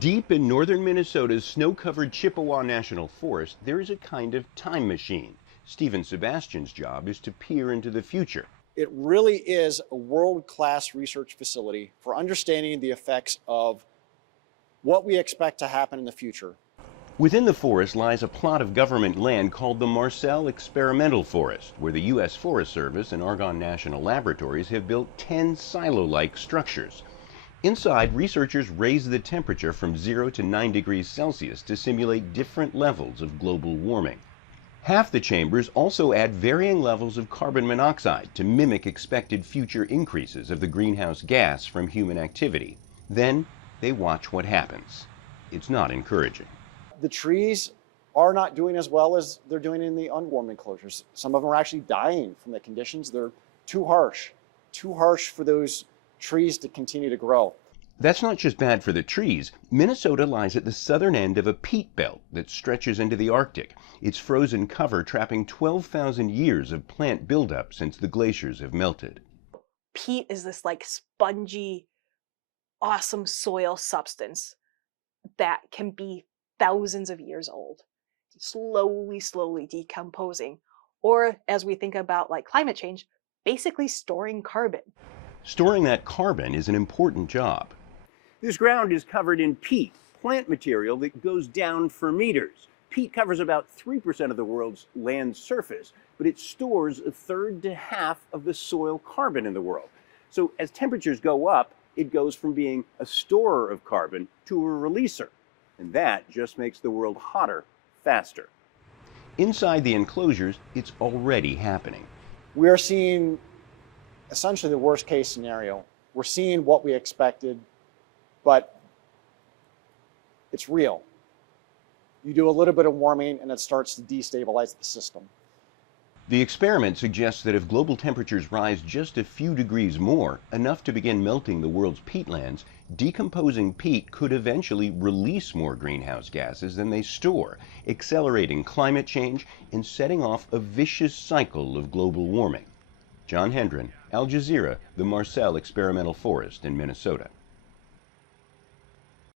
Deep in northern Minnesota's snow-covered Chippewa National Forest, there is a kind of time machine. Stephen Sebastian's job is to peer into the future. It really is a world-class research facility for understanding the effects of what we expect to happen in the future. Within the forest lies a plot of government land called the Marcel Experimental Forest, where the U.S. Forest Service and Argonne National Laboratories have built 10 silo-like structures. Inside, researchers raise the temperature from 0 to 9 degrees Celsius to simulate different levels of global warming. Half the chambers also add varying levels of carbon monoxide to mimic expected future increases of the greenhouse gas from human activity. Then they watch what happens. It's not encouraging. The trees are not doing as well as they're doing in the unwarmed enclosures. Some of them are actually dying from the conditions. They're too harsh for those trees to continue to grow. That's not just bad for the trees. Minnesota lies at the southern end of a peat belt that stretches into the Arctic, its frozen cover trapping 12,000 years of plant buildup since the glaciers have melted. Peat is this like spongy, awesome soil substance that can be thousands of years old, slowly decomposing. Or as we think about like climate change, basically storing carbon. Storing that carbon is an important job. This ground is covered in peat, plant material that goes down for meters. Peat covers about 3% of the world's land surface, but it stores a third to half of the soil carbon in the world. So as temperatures go up, it goes from being a storer of carbon to a releaser. And that just makes the world hotter faster. Inside the enclosures, it's already happening. We are seeing essentially the worst case scenario. We're seeing what we expected, but it's real. You do a little bit of warming and it starts to destabilize the system. The experiment suggests that if global temperatures rise just a few degrees more, enough to begin melting the world's peatlands, decomposing peat could eventually release more greenhouse gases than they store, accelerating climate change and setting off a vicious cycle of global warming. John Hendren, Al Jazeera, the Marcel Experimental Forest in Minnesota.